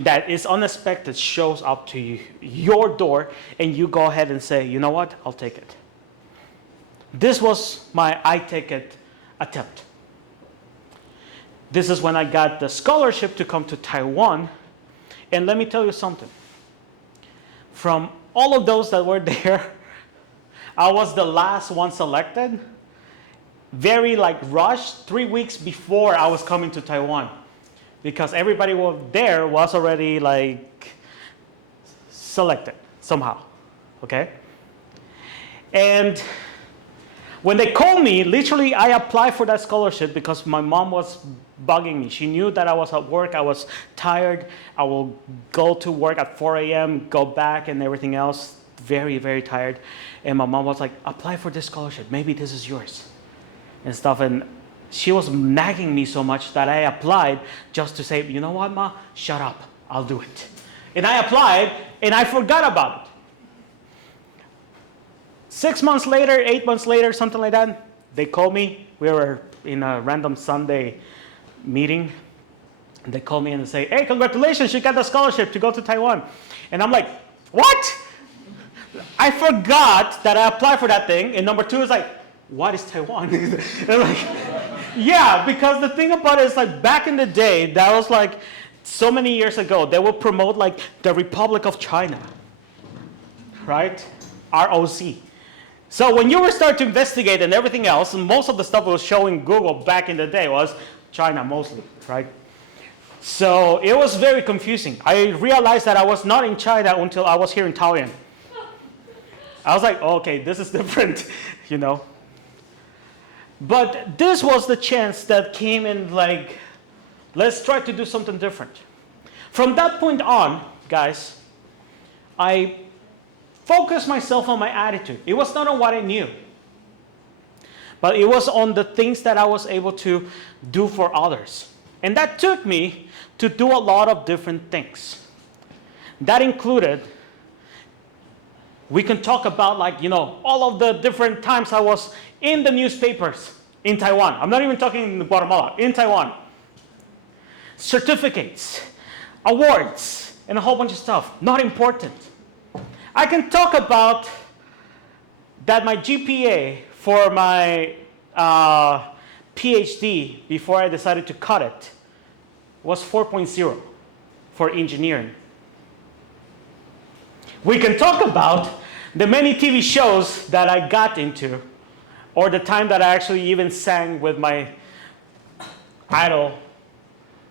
that is unexpected shows up to you, your door, and you go ahead and say, you know what, I'll take it. This was my I take it attempt. This is when I got the scholarship to come to Taiwan. And let me tell you something. From all of those that were there, I was the last one selected. Very rushed 3 weeks before I was coming to Taiwan. Because everybody there was already selected somehow, okay? And when they called me, literally I applied for that scholarship because my mom was bugging me. She knew that I was at work, I was tired, I will go to work at 4 a.m., go back and everything else, very, very tired. And my mom was like, apply for this scholarship, maybe this is yours, and stuff. And she was nagging me so much that I applied just to say, you know what, Ma, shut up, I'll do it. And I applied, and I forgot about it. 6 months later, 8 months later, something like that, they called me. We were in a random Sunday meeting, and they called me and they say, hey, congratulations, you got the scholarship to go to Taiwan. And I'm like, what? I forgot that I applied for that thing. And number two is what is Taiwan? And I'm like, yeah, because the thing about it is back in the day, that was so many years ago, they would promote the Republic of China, right? ROC. So when you were starting to investigate and everything else, and most of the stuff was showing Google back in the day was China mostly, right? So it was very confusing. I realized that I was not in China until I was here in Taoyuan. I was like, okay, this is different, But this was the chance that came in let's try to do something different. From that point on, guys, I focused myself on my attitude. It was not on what I knew, but it was on the things that I was able to do for others. And that took me to do a lot of different things. That included, we can talk about all of the different times I was in the newspapers in Taiwan. I'm not even talking in Guatemala, in Taiwan. Certificates, awards, and a whole bunch of stuff. Not important. I can talk about that my GPA for my PhD, before I decided to cut it, was 4.0 for engineering. We can talk about the many TV shows that I got into, or the time that I actually even sang with my idol,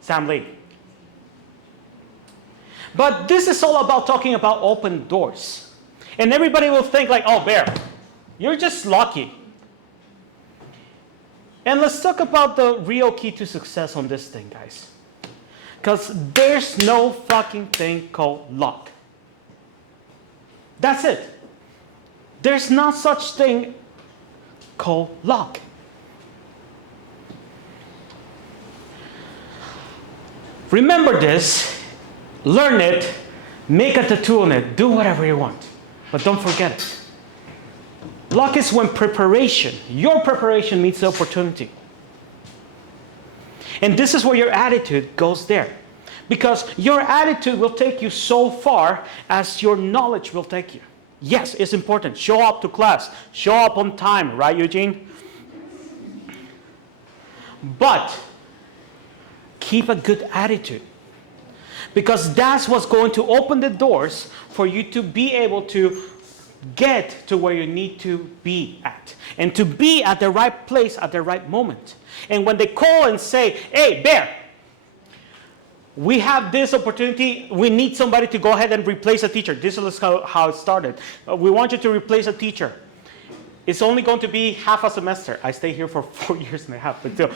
Sam Lee. But this is all about talking about open doors. And everybody will think oh, Bear, you're just lucky. And let's talk about the real key to success on this thing, guys. Because there's no fucking thing called luck. That's it. There's not such thing called luck. Remember this, learn it, make a tattoo on it, do whatever you want. But don't forget it. Luck is when preparation, your preparation meets the opportunity. And this is where your attitude goes there. Because your attitude will take you so far as your knowledge will take you. Yes, it's important. Show up to class. Show up on time, right, Eugene? But keep a good attitude. Because that's what's going to open the doors for you to be able to get to where you need to be at. And to be at the right place at the right moment. And when they call and say, hey, Bear, we have this opportunity. We need somebody to go ahead and replace a teacher. This is how it started. We want you to replace a teacher. It's only going to be half a semester. I stay here for 4 years and a half, but still.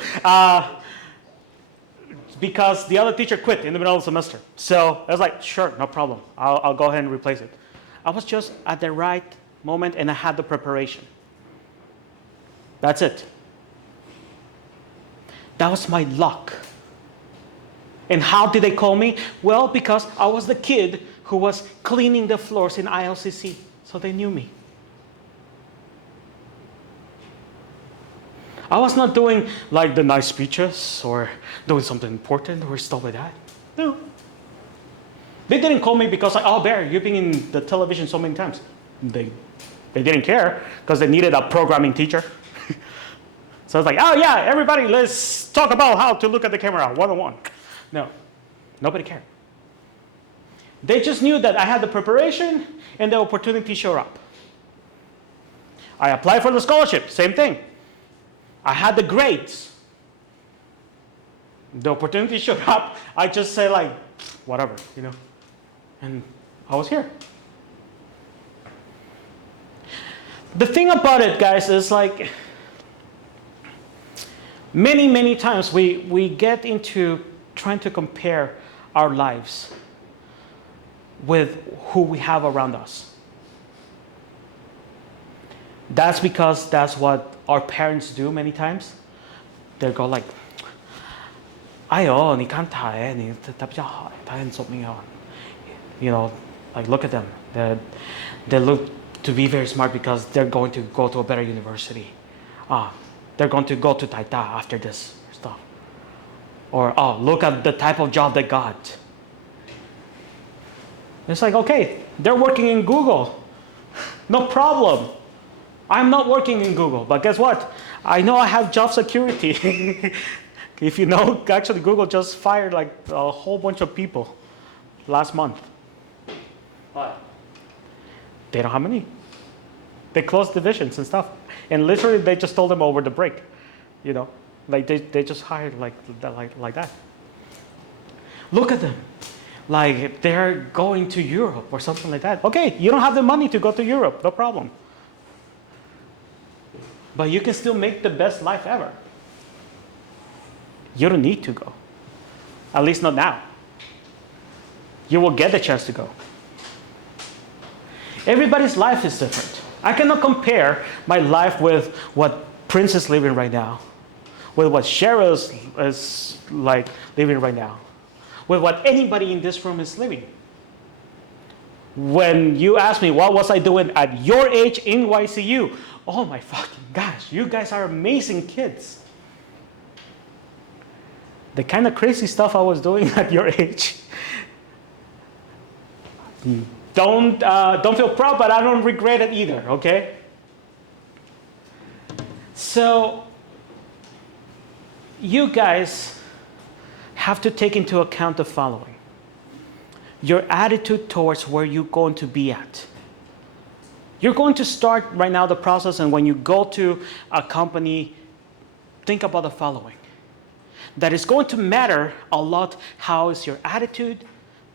Because the other teacher quit in the middle of the semester. So I was like, sure, no problem. I'll go ahead and replace it. I was just at the right moment and I had the preparation. That's it. That was my luck. And how did they call me? Well, because I was the kid who was cleaning the floors in ILCC. So they knew me. I was not doing the nice speeches or doing something important or stuff like that. No. They didn't call me because, like, oh, Bear, you've been in the television so many times. They didn't care because they needed a programming teacher. So I was like, oh, yeah, everybody, let's talk about how to look at the camera one-on-one. No, nobody cared. They just knew that I had the preparation and the opportunity showed up. I applied for the scholarship, same thing. I had the grades. The opportunity showed up. I just said, like, whatever, and I was here. The thing about it, guys, is like many times we get into trying to compare our lives with who we have around us. That's because that's what our parents do many times. They'll go like, 哎呦，你看他哎，他比较好，他很聪明哦。Like look at them. They look to be very smart because they're going to go to a better university. They're going to go to Taita after this stuff. Or, look at the type of job they got. It's like, okay, they're working in Google. No problem. I'm not working in Google, but guess what? I know I have job security. If you know, actually Google just fired like a whole bunch of people last month. Why? They don't have money. They closed divisions and stuff. And literally they just told them over the break. Like they just hired like that. Look at them. Like they're going to Europe or something like that. Okay, you don't have the money to go to Europe, no problem. But you can still make the best life ever. You don't need to go. At least not now. You will get the chance to go. Everybody's life is different. I cannot compare my life with what Prince is living right now, with what Cheryl is like living right now, with what anybody in this room is living. When you ask me what was I doing at your age in YCU, oh my fucking gosh, you guys are amazing kids. The kind of crazy stuff I was doing at your age. Don't feel proud, but I don't regret it either, okay? So, you guys have to take into account the following. Your attitude towards where you're going to be at. You're going to start right now the process, and when you go to a company, think about the following. That it's going to matter a lot how is your attitude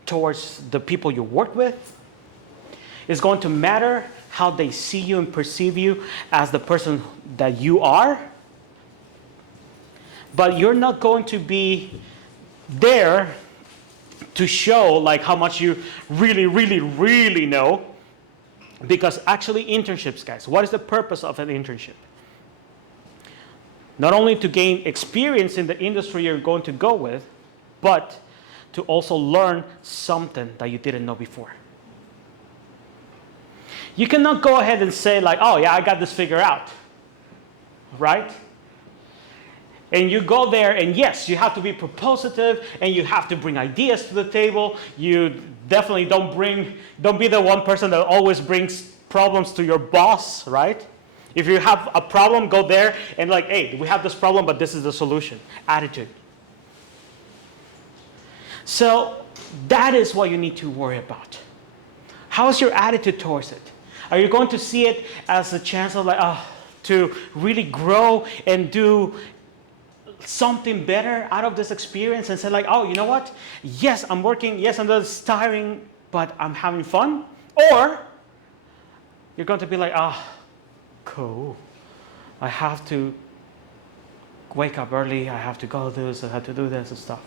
towards the people you work with. It's going to matter how they see you and perceive you as the person that you are. But you're not going to be there to show like how much you really know. Because actually internships, guys, what is the purpose of an internship? Not only to gain experience in the industry you're going to go with, but to also learn something that you didn't know before. You cannot go ahead and say like, oh yeah, I got this figured out, right? And you go there and yes, you have to be propositive and you have to bring ideas to the table. You definitely don't be the one person that always brings problems to your boss, right? If you have a problem, go there and like, hey, we have this problem, but this is the solution. Attitude. So that is what you need to worry about. How is your attitude towards it? Are you going to see it as a chance of like, to really grow and do something better out of this experience and say like, oh, you know what? Yes, I'm working. Yes, I'm just tiring, but I'm having fun. Or you're going to be like, cool. I have to wake up early. I have to go do this. I have to do this and stuff.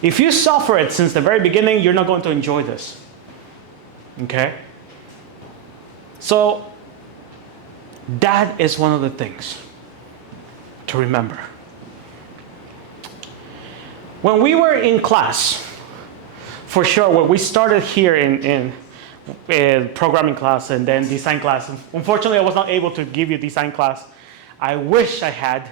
If you suffer it since the very beginning, you're not going to enjoy this. Okay? So that is one of the things to remember. When we were in class, for sure, when we started here in programming class and then design class. Unfortunately, I was not able to give you design class. I wish I had,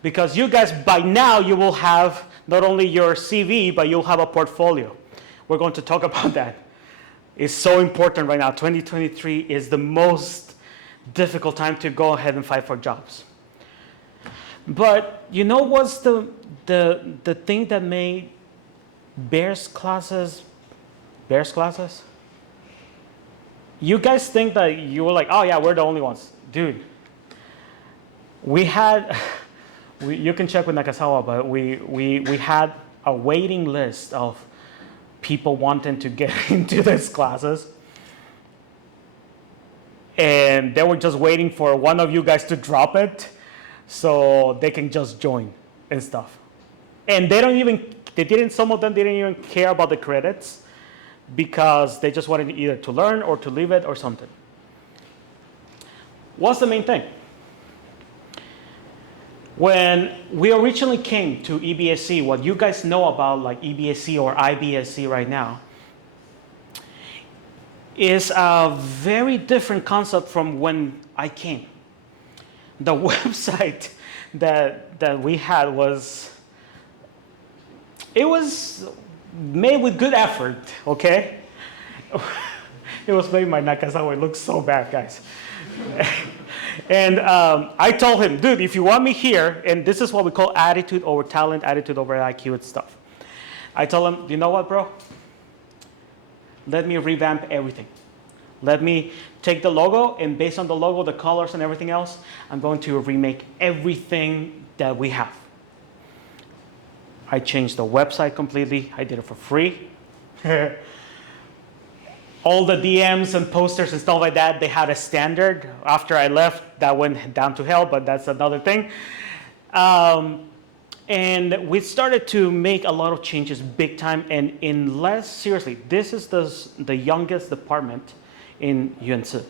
because you guys, by now, you will have not only your CV, but you'll have a portfolio. We're going to talk about that. It's so important right now. 2023 is the most difficult time to go ahead and fight for jobs. But you know what's the thing that made Bears classes? You guys think that you were like, oh yeah, we're the only ones. Dude, we had, you can check with Nakasawa, but we had a waiting list of people wanting to get into these classes. And they were just waiting for one of you guys to drop it so they can just join and stuff. And some of them didn't even care about the credits because they just wanted either to learn or to leave it or something. What's the main thing? When we originally came to EBSC, what you guys know about like EBSC or IBSC right now is a very different concept from when I came. The website that we had was made with good effort, okay? It was made by Nakasawa. It looks so bad, guys. And I told him, dude, if you want me here, and this is what we call attitude over talent, attitude over IQ and stuff. I told him, you know what, bro? Let me revamp everything. Let me take the logo, and based on the logo, the colors and everything else, I'm going to remake everything that we have. I changed the website completely. I did it for free. All the DMs and posters and stuff like that, they had a standard. After I left, that went down to hell, but that's another thing. And we started to make a lot of changes big time. And seriously, this is the youngest department in UNC.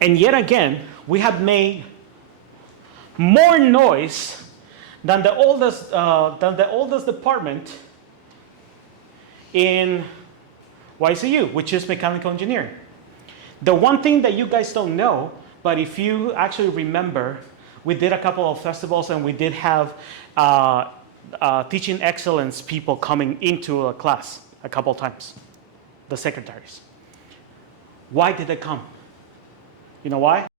And yet again, we have made more noise than the oldest department in YCU, which is mechanical engineering. The one thing that you guys don't know, but if you actually remember, we did a couple of festivals and we did have teaching excellence people coming into a class a couple times, the secretaries. Why did they come? You know why?